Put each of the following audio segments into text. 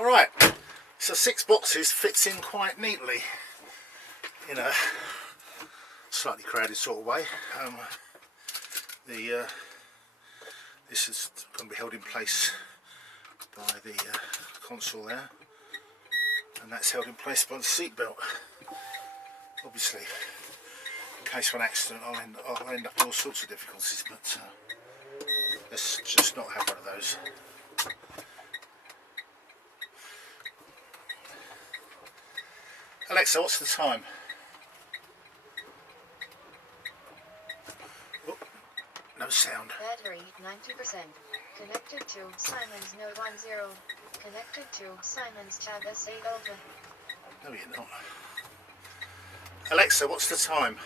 Alright, so 6 boxes fits in quite neatly in a slightly crowded sort of way. This is going to be held in place by the console there, and that's held in place by the seat belt. Obviously, in case of an accident, I'll end up in all sorts of difficulties, but let's just not have one of those. Alexa, what's the time? Oh, no sound. Battery 90%. Connected to Siemens Node 10. Connected to Siemens Tab S8 Ultra. No, you're not. Alexa, what's the time?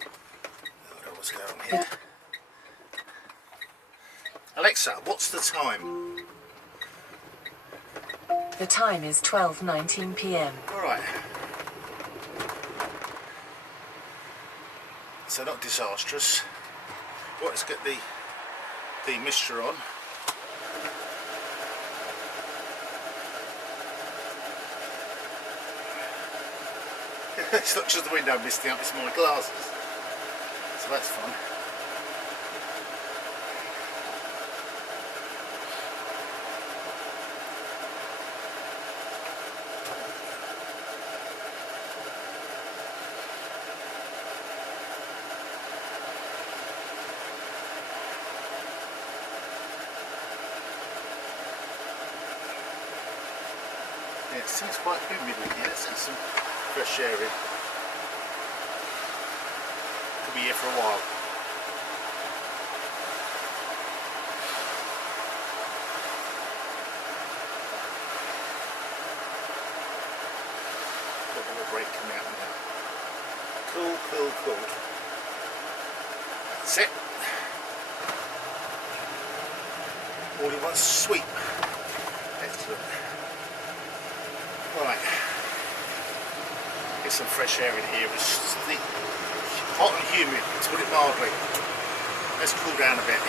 I don't know what's going on here. Alexa, what's the time? The time is 12:19 p.m. Alright. So not disastrous. Well, let's get the mixture on. It's not just the window misting up, it's my glasses. So that's fun. Yeah, it seems quite humid in here. Let's get some fresh air in. Could be here for a while. Got a little break coming up now. Cool, cool, cool. That's it. All in one sweep. Excellent. Right, get some fresh air in here. It's hot and humid, to put it mildly. Let's cool down a bit.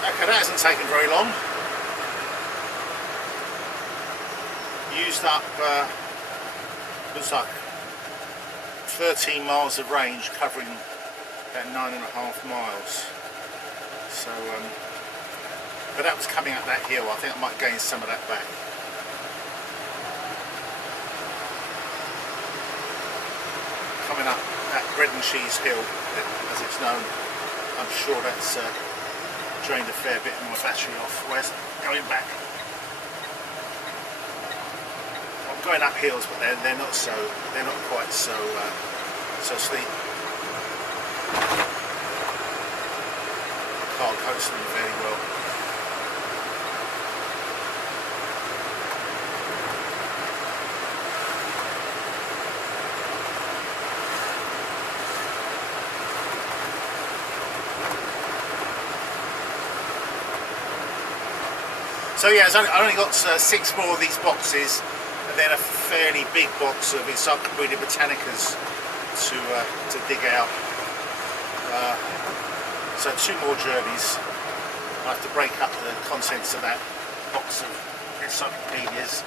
Okay, that hasn't taken very long. Used up, looks like 13 miles of range, covering about 9.5 miles. So, but that was coming up that hill. I think I might gain some of that back. Coming up that bread and cheese hill, as it's known, I'm sure that's drained a fair bit of my battery off. Where's going back? I'm going up hills, but they're not quite so steep. Car coats them very well. So yeah, I only got 6 more of these boxes, and then a fairly big box of Encyclopedia Britannicas to dig out. So 2 more journeys. I have to break up the contents of that box of encyclopedias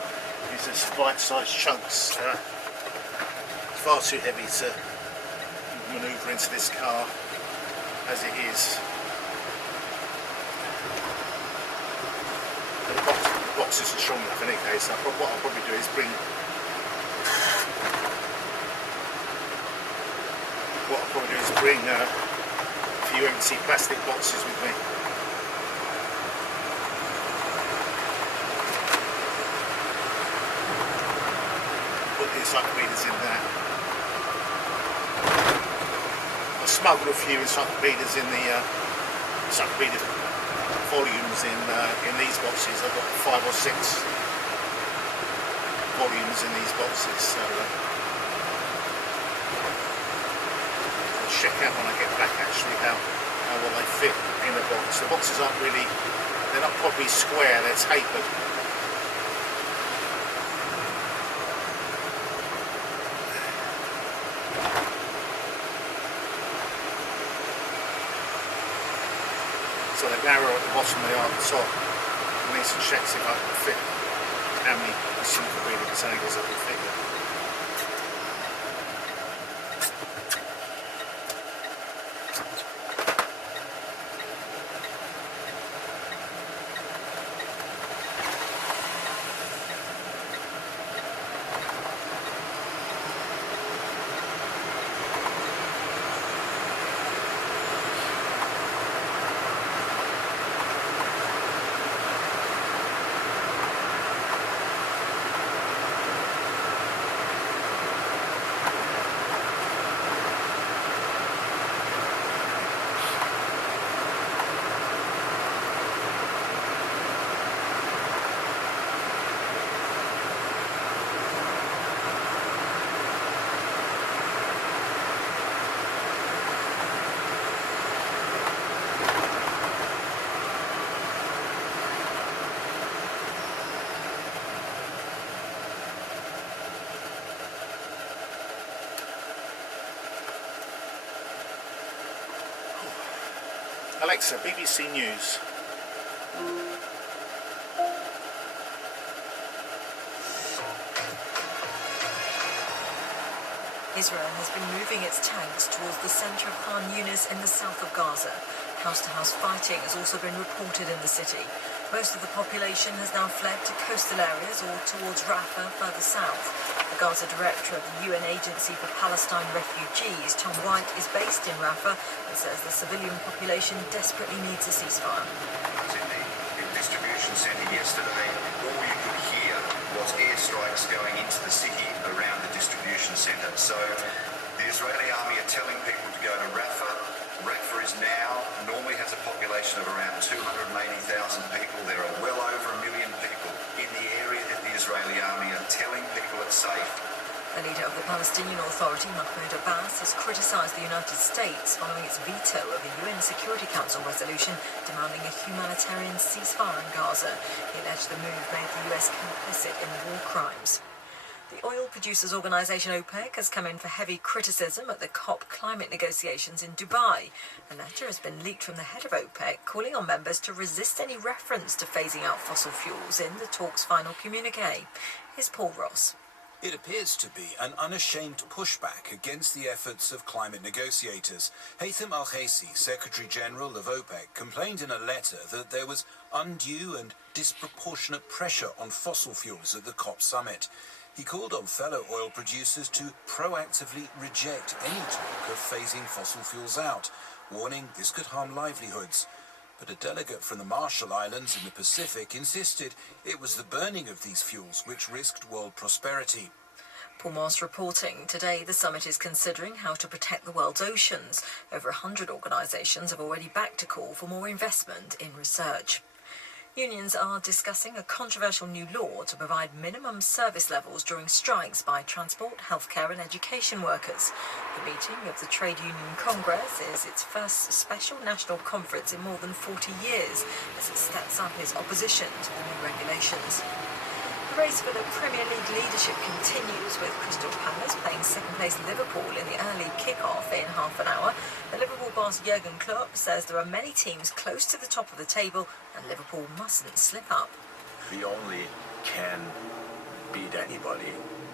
into bite-sized chunks. Far too heavy to manoeuvre into this car as it is. The box isn't strong enough in any case. So what I'll probably do is bring a few empty plastic boxes with me. Put the encyclopedias in there. I smuggled a few encyclopedias in the encyclopedia volumes in these boxes. I've got 5 or 6 volumes in these boxes. So check out when I get back actually how well they fit in the box. The boxes aren't really, they're not properly square, they're tapered. bottom, they are at the top. I need to check if I can fit Ami, the simple reader, because I think there's a big figure. Alexa, BBC News. Israel has been moving its tanks towards the centre of Khan Yunis in the south of Gaza. House-to-house fighting has also been reported in the city. Most of the population has now fled to coastal areas or towards Rafah further south. The Gaza director of the UN Agency for Palestine Refugees, Tom White, is based in Rafah and says the civilian population desperately needs a ceasefire. In the distribution centre yesterday, all you could hear was airstrikes going into the city around the distribution centre. So the Israeli army are telling people to go to Rafah. Rafah is now, normally has a population of around 280,000 people. There are well over 1 million people in the area that the Israeli army are telling people it's safe. The leader of the Palestinian Authority, Mahmoud Abbas, has criticised the United States following its veto of a UN Security Council resolution demanding a humanitarian ceasefire in Gaza. He alleged the move made the US complicit in war crimes. The oil producers' organisation OPEC has come in for heavy criticism at the COP climate negotiations in Dubai. A letter has been leaked from the head of OPEC calling on members to resist any reference to phasing out fossil fuels in the talk's final communique. Here's Paul Ross. It appears to be an unashamed pushback against the efforts of climate negotiators. Haytham Al-Khaisi, Secretary-General of OPEC, complained in a letter that there was undue and disproportionate pressure on fossil fuels at the COP summit. He called on fellow oil producers to proactively reject any talk of phasing fossil fuels out, warning this could harm livelihoods. But a delegate from the Marshall Islands in the Pacific insisted it was the burning of these fuels which risked world prosperity. Paul Moss reporting. Today, the summit is considering how to protect the world's oceans. Over 100 organisations have already backed a call for more investment in research. Unions are discussing a controversial new law to provide minimum service levels during strikes by transport, healthcare and education workers. The meeting of the Trade Union Congress is its first special national conference in more than 40 years as it steps up its opposition to the new regulations. The race for the Premier League leadership continues, with Crystal Palace playing second-place Liverpool in the early kick-off in half an hour. The Liverpool boss Jurgen Klopp says there are many teams close to the top of the table and Liverpool mustn't slip up. We only can beat anybody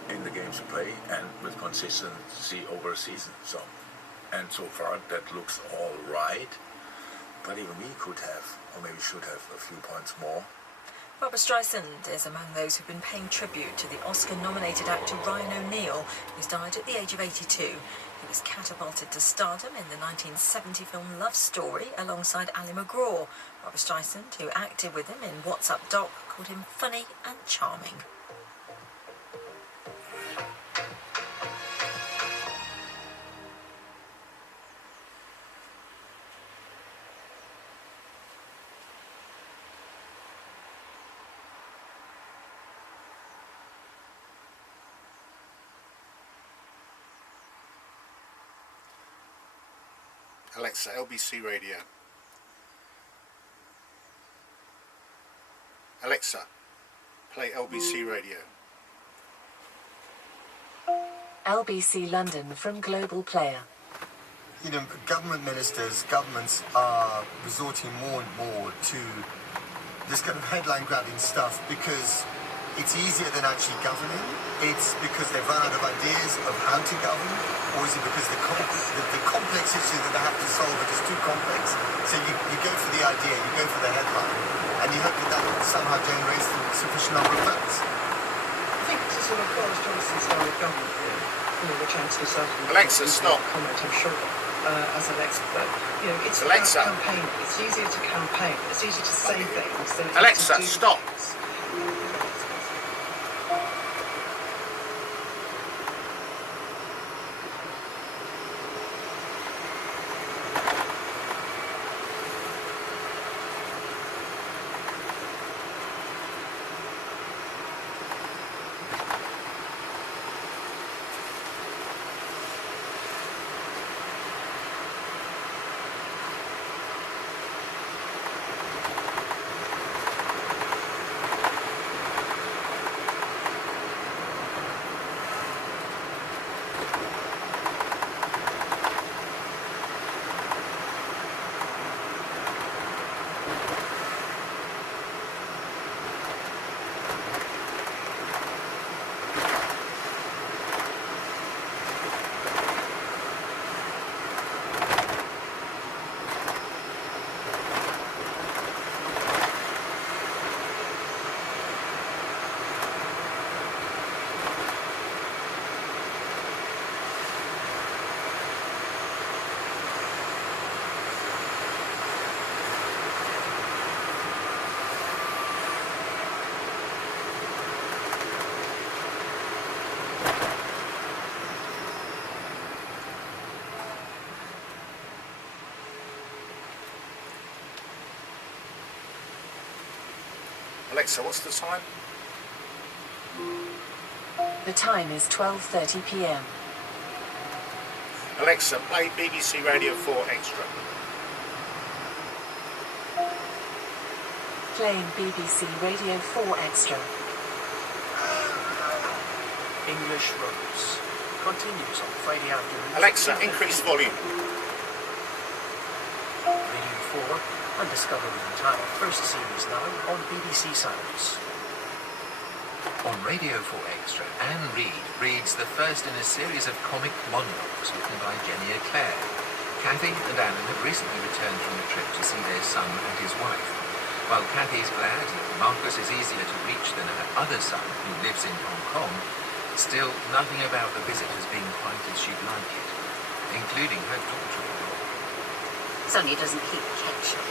in the games we play and with consistency over a season. So far that looks all right, but even we could have, or maybe should have, a few points more. Barbra Streisand is among those who've been paying tribute to the Oscar-nominated actor Ryan O'Neal, who's died at the age of 82. He was catapulted to stardom in the 1970 film Love Story alongside Ali McGraw. Barbra Streisand, who acted with him in What's Up Doc, called him funny and charming. Alexa, LBC Radio. Alexa, play LBC Radio. LBC London from Global Player. you know, government ministers, governments are resorting more and more to this kind of headline grabbing stuff because it's easier than actually governing. It's because they've run out of ideas of how to govern, or is it because the complex issues that they have to solve are just too complex? So you go for the idea, you go for the headline, and you hope that somehow generates the sufficient number of votes. I think it's a sort of Boris Johnson style of government, you know, the Chancellor certainly. Alexa, stop. Comment, I'm sure, as an expert. You know, it's Alexa. about campaigning. It's easier to campaign. It's easier to say things than it is Alexa, to do stop. things. Alexa, what's the time? The time is 12:30 p.m. Alexa, play BBC Radio 4 Extra. Playing BBC Radio 4 Extra. English Rose continues on Friday afternoon. Alexa, increase volume. Radio 4 and discover the entire first series now on BBC Sounds. On Radio 4 Extra, Anne Reid reads the first in a series of comic monologues written by Jenny Eclair. Kathy and Alan have recently returned from a trip to see their son and his wife. While Kathy's glad that Marcus is easier to reach than her other son, who lives in Hong Kong, still nothing about the visit has been quite as she'd like it, including her daughter-in-law. Sonny doesn't keep ketchup